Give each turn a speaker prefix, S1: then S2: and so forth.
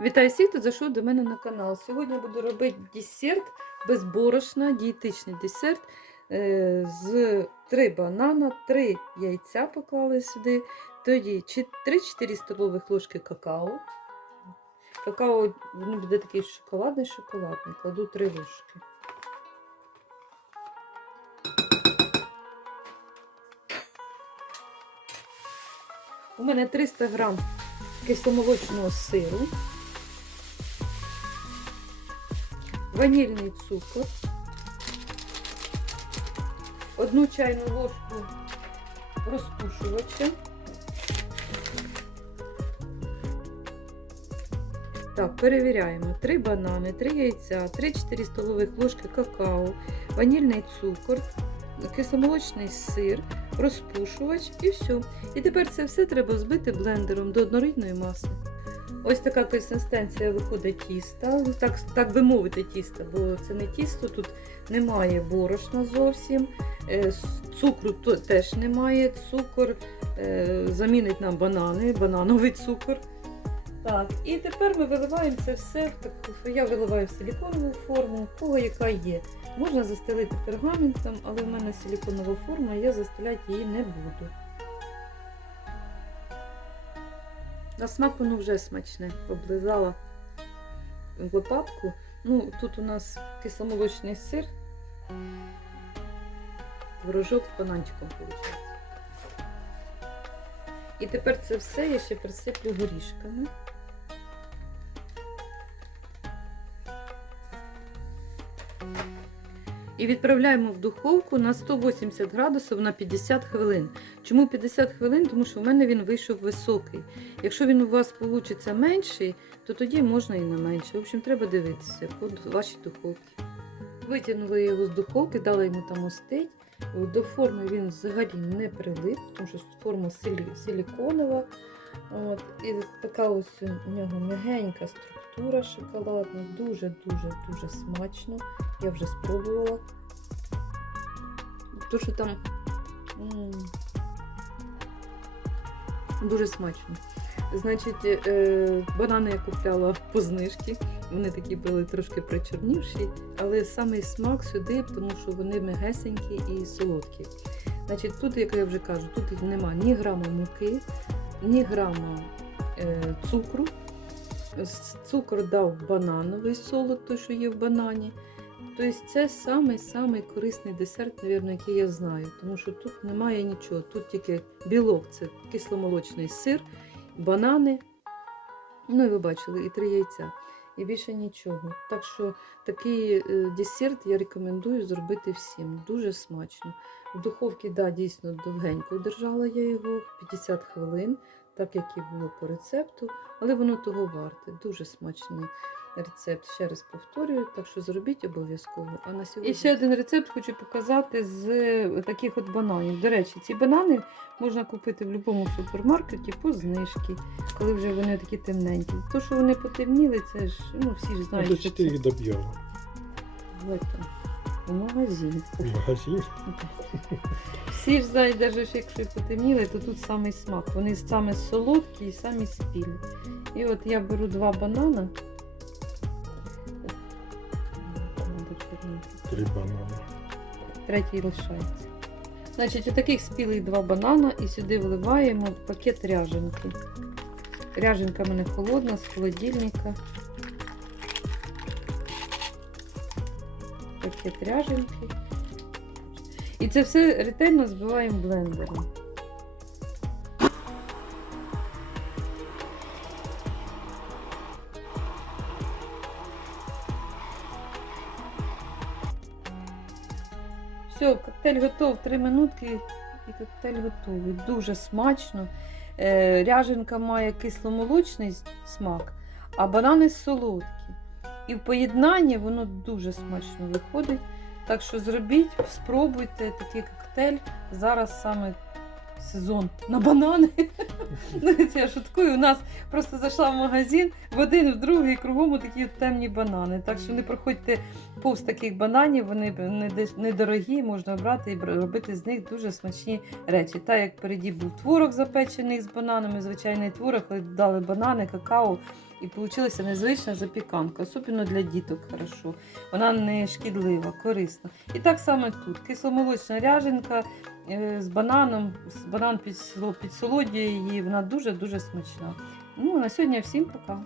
S1: Вітаю всіх, хто зайшов до мене на канал. Сьогодні буду робити десерт без борошна, дієтичний десерт е, з 3 банана, 3 яйця поклали сюди, тоді 3-4 столових ложки какао. Какао він буде такий шоколадний шоколадний. Кладу 3 ложки. У мене 300 грам кисломолочного сиру. Ванільний цукор, одну чайну ложку розпушувача. Так, перевіряємо. 3 банани, 3 яйця, 3-4 столових ложки какао, ванільний цукор, кисломолочний сир, розпушувач і все. І тепер це все треба взбити блендером до однорідної маси. Ось така консистенція виходить тіста, так, так би мовити, тіста, бо це не тісто, тут немає борошна зовсім, е, цукру теж немає. Цукор е, замінить нам банани, банановий цукор. Так, І тепер ми виливаємо це все в таку. Я виливаю в силіконову форму, кого яка є. Можна застелити пергаментом, але в мене силіконова форма, я застеляти її не буду. На смак воно вже смачне. Облизала в лопатку. Ну, тут у нас кисломолочний сир. Творожок з бананчиком виходить. І тепер це все я ще присиплю горішками. І відправляємо в духовку на 180 градусів на 50 хвилин. Чому 50 хвилин? Тому що в мене він вийшов високий. Якщо він у вас вийде менший, то тоді можна і на менше. В общем, треба дивитися по вашій духовці. Витягнули його з духовки, дали йому там остить. До форми він взагалі не прилип, тому що форма силі- силіконова. От, і така ось у нього м'ягенька структура шоколадна, дуже-дуже дуже смачно. Я вже спробувала. То, що там м, дуже смачно. Значить, е, банани я купляла по знижці. Вони такі були трошки причорнівші, але самий смак сюди, тому що вони м'ягесенькі і солодкі. Значить, тут, як я вже кажу, тут нема ні грама муки, ні грама е, цукру. Цукор дав банановий солод, той, що є в банані. Тобто це самий-самий корисний десерт, мабуть, який я знаю, тому що тут немає нічого. Тут тільки білок, це кисломолочний сир, банани. Ну і ви бачили, і три яйця. І більше нічого. Так що такий е, десерт я рекомендую зробити всім. Дуже смачно. В духовці, да, дійсно довгенько держала я його 50 хвилин, так як і було по рецепту, але воно того варте. Дуже смачний рецепт. Ще раз повторюю, так що зробіть обов'язково. А на сьогодні... І ще один рецепт хочу показати з е, таких от бананів. До речі, ці банани можна купити в будь-якому супермаркеті по знижці, коли вже вони такі темненькі. То, що вони потемніли, це ж ну всі ж знають.
S2: до
S1: що
S2: 4
S1: це
S2: їх доб'ємо
S1: в этом, в магазині. Всі ж знають, навіть якщо і потемніли, то тут самий смак. Вони саме солодкі і самі спілі. І от я беру два банана.
S2: Три банани.
S1: Третій лишається. Значить, отаких спілих два банана і сюди вливаємо пакет ряженки. Ряженка в мене холодна з холодильника. Пакет ряженки. І це все ретельно збиваємо блендером. Все, коктейль готов. Три минутки і коктейль готовий. Дуже смачно. Е, ряженка має кисломолочний смак, а банани солодкі. І в поєднанні воно дуже смачно виходить. Так що зробіть, спробуйте такий коктейль. Зараз саме сезон на банани. Ну, це я шуткую. У нас просто зайшла в магазин в один, в другий, кругом такі темні банани. Так що не проходьте повз таких бананів, вони недорогі, можна брати і робити з них дуже смачні речі. Так як впереді був творог запечений з бананами, звичайний творог, додали банани, какао. І вийшла незвична запіканка, особливо для діток хорошо. Вона не шкідлива, корисна. І так само тут. Кисломолочна ряженка е, з бананом, банан під підсолоджує її, вона дуже-дуже смачна. Ну, на сьогодні всім пока.